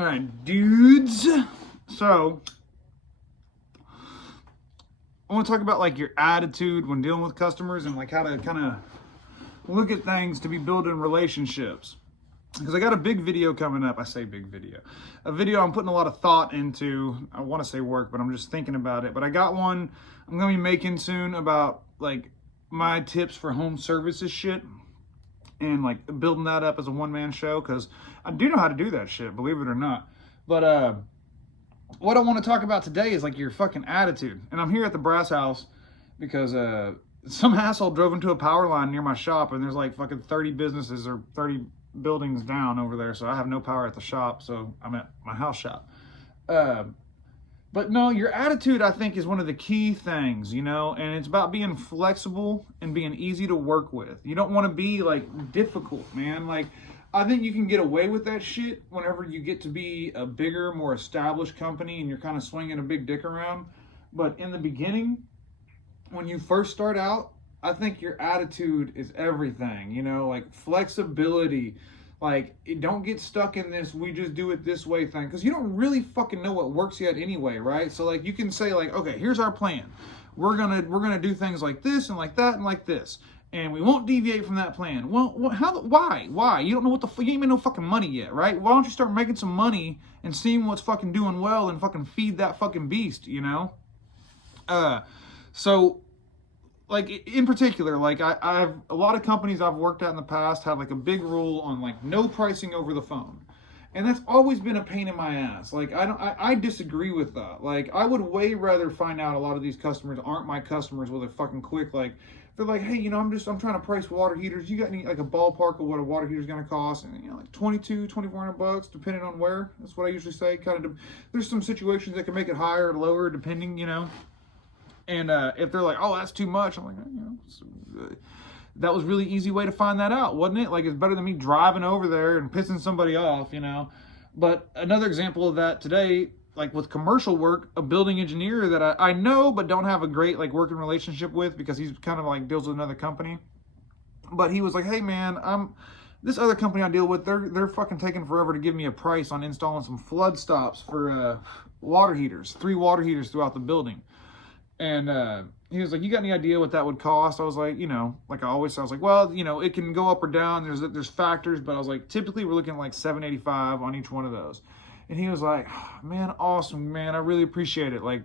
All right, dudes. So I want to talk about like your attitude when dealing with customers and like how to kind of look at things to be building relationships. Because I got a big video coming up. I say big video. A video I'm putting a lot of thought into. I want to say work, but I'm just thinking about it. But I got one I'm going to be making soon about like my tips for home services shit. And like building that up as a one-man show, because I do know how to do that shit, believe it or not. But what I want to talk about today is like your fucking attitude. And I'm here at the Brass House because some asshole drove into a power line near my shop, and there's like fucking 30 businesses or 30 buildings down over there, so I have no power at the shop, so I'm at my house shop. But no, your attitude, I think, is one of the key things, you know, and it's about being flexible and being easy to work with. You don't want to be, like, difficult, man. Like, I think you can get away with that shit whenever you get to be a bigger, more established company and you're kind of swinging a big dick around. But in the beginning, when you first start out, I think your attitude is everything, you know, like flexibility. Like, don't get stuck in this, we just do it this way thing. Because you don't really fucking know what works yet anyway, right? So, like, you can say, like, okay, here's our plan. We're gonna do things like this and like that and like this. And we won't deviate from that plan. Well, why? You don't know what you ain't made no fucking money yet, right? Why don't you start making some money and seeing what's fucking doing well and fucking feed that fucking beast, you know? So... like in particular, like I've a lot of companies I've worked at in the past have like a big rule on like no pricing over the phone, and that's always been a pain in my ass. Like I disagree with that. Like I would way rather find out a lot of these customers aren't my customers with a fucking quick like they're like, hey, you know, I'm trying to price water heaters. You got any like a ballpark of what a water heater is going to cost? And you know, like $2,400 depending on where. That's what I usually say. Kind of there's some situations that can make it higher or lower depending, you know. And if they're like, oh, that's too much, I'm like, you know, that was really easy way to find that out, wasn't it? Like, it's better than me driving over there and pissing somebody off, you know? But another example of that today, like with commercial work, a building engineer that I know but don't have a great, like, working relationship with because he's kind of, like, deals with another company. But he was like, hey, man, this other company I deal with, they're fucking taking forever to give me a price on installing some flood stops for water heaters, 3 water heaters throughout the building. And he was like, you got any idea what that would cost? I was like, you know, like I always say, I was like, well, you know, it can go up or down. There's factors, but I was like, typically we're looking at like $785 on each one of those. And he was like, man, awesome, man. I really appreciate it. Like,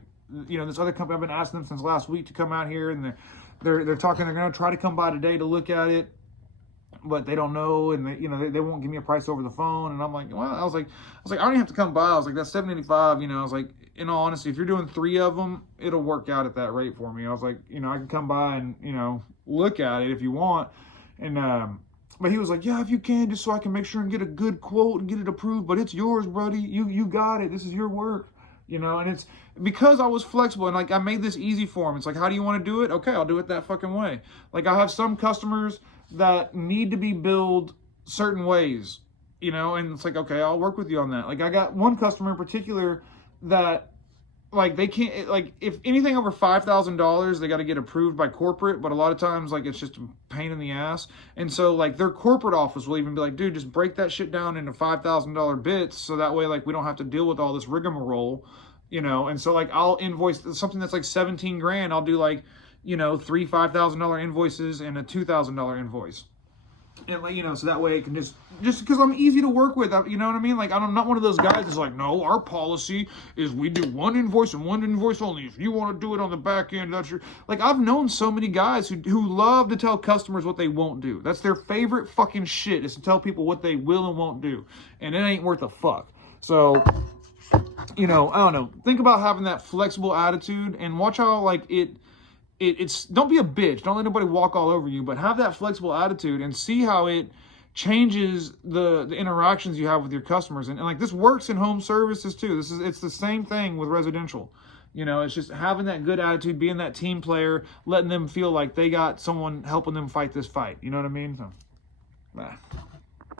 you know, this other company, I've been asking them since last week to come out here, and they're talking, they're going to try to come by today to look at it, but they don't know, and they won't give me a price over the phone. And I'm like, well, I was like, I don't even have to come by. I was like, that's $785, you know. I was like, in all honesty, if you're doing 3 of them, it'll work out at that rate for me. I was like, you know, I can come by and, you know, look at it if you want. And but he was like, yeah, if you can, just so I can make sure and get a good quote and get it approved. But it's yours, buddy. You got it. This is your work, you know. And it's because I was flexible and like I made this easy for him. It's like, how do you want to do it? Okay, I'll do it that fucking way. Like I have some customers that need to be billed certain ways, you know, and it's like, okay, I'll work with you on that. Like I got one customer in particular that like they can't, like if anything over $5,000 they got to get approved by corporate, but a lot of times like it's just a pain in the ass. And so like their corporate office will even be like, dude, just break that shit down into $5,000 bits so that way like we don't have to deal with all this rigmarole, you know. And so like I'll invoice something that's like 17 grand, I'll do like, you know, 3 $5,000 invoices and a $2,000 invoice. And like, you know, so that way it can just because I'm easy to work with, you know what I mean? Like I'm not one of those guys that's like, no, our policy is we do one invoice and one invoice only. If you want to do it on the back end, that's your, like I've known so many guys who love to tell customers what they won't do. That's their favorite fucking shit, is to tell people what they will and won't do. And it ain't worth a fuck. So, you know, I don't know. Think about having that flexible attitude and watch how like it's don't be a bitch, don't let nobody walk all over you, but have that flexible attitude and see how it changes the interactions you have with your customers. And like this works in home services too. It's the same thing with residential. You know, it's just having that good attitude, being that team player, letting them feel like they got someone helping them fight this fight. You know what I mean? So,